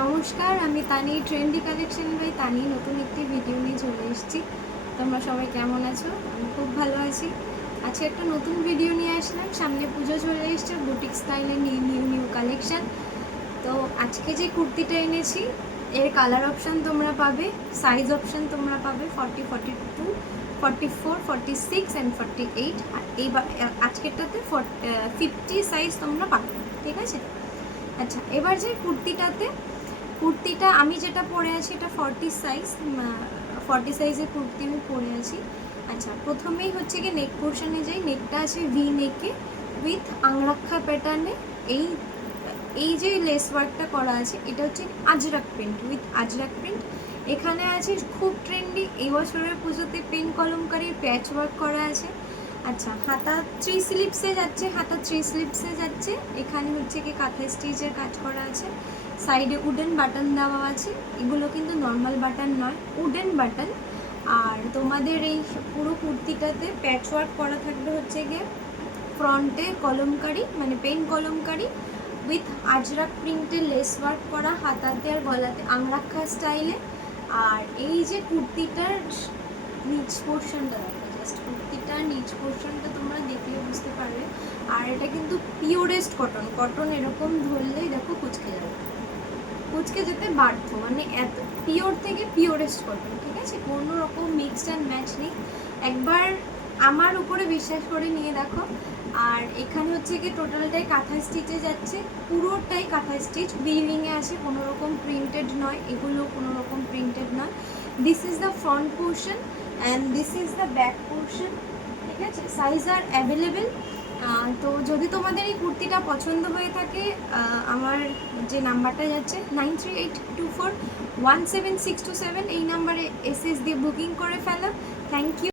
নমস্কার, আমি তানি, trendy collection by তানি নতুন একটি ভিডিও নিয়ে চলে এসেছি। তোমরা সবাই কেমন আছো? আমি খুব ভালো আছি। আজকে একটা নতুন ভিডিও নিয়ে আসলাম। সামনে পুজো চলে এসছে, বুটিক স্টাইলের নিউ কালেকশন। তো আজকে যে কুর্তিটা এনেছি এর কালার অপশান তোমরা পাবে, সাইজ অপশান তোমরা পাবে 40, 42, 44, 46 অ্যান্ড 48। আর এইবার আজকেরটাতে 50 সাইজ তোমরা পাবে, ঠিক আছে? আচ্ছা, এবার যে কুর্তিটা আমি যেটা পরে আছি এটা 40 সাইজের কুর্তি আমি পরে আছি। আচ্ছা, প্রথমেই হচ্ছে কি নেক পোর্শনে যাই। নেকটা আছে ভি নেকে উইথ আংরাক্ষা প্যাটার্নে। এই এই যে লেস ওয়ার্কটা করা আছে এটা হচ্ছে Ajrak print with Ajrak print. এখানে আছে খুব ট্রেন্ডি এই বছরের পুজোতে পেন কলমকারির প্যাচ ওয়ার্ক করা আছে। আচ্ছা, হাতা থ্রি স্লিপসে যাচ্ছে। এখানে হচ্ছে কি কাঁথা স্টিচের কাজ করা আছে। সাইডে উডেন বাটন দেওয়া আছে। এগুলো কিন্তু নর্মাল বাটন নয়, উডেন বাটন। আর তোমাদের এই পুরো কুর্তিটাতে প্যাচ ওয়ার্ক করা থাকবে হচ্ছে গিয়ে ফ্রন্টে কলমকারি মানে পেন কলমকারি উইথ আজরাক প্রিন্টের লেস ওয়ার্ক করা, হাতাতে আর গলাতে আংরাক্ষা স্টাইলে। আর এই যে কুর্তিটার নিচ পোর্শনটা দেখো, জাস্ট কুর্তিটার নিচ পোর্শনটা তোমরা দেখলে বুঝতে পারবে। আর এটা কিন্তু পিওরেস্ট কটন এরকম ধরলেই দেখো কুচকে যেতে বাধ্য, মানে এত পিওর থেকে পিওরেস্ট কটন, ঠিক আছে? কোনো রকম মিক্সড অ্যান্ড ম্যাচ নেই। একবার আমার উপরে বিশ্বাস করে নিয়ে দেখো। আর এখানে হচ্ছে কি টোটালটাই কাঁথা স্টিচে যাচ্ছে, পুরোটাই কাঁথা স্টিচ, উইভিংয়ে আছে, কোনো রকম প্রিন্টেড নয়, এগুলো কোনো রকম প্রিন্টেড নয়। This is the front portion and this is the back portion, ঠিক আছে? সাইজ আর অ্যাভেলেবেল। তো যদি তোমাদের এই কুর্তিটা পছন্দ হয়ে থাকে, আমার যে নাম্বারটা যাচ্ছে 9382417627, এই নাম্বারে এসএস দিয়ে বুকিং করে ফেলো। Thank you.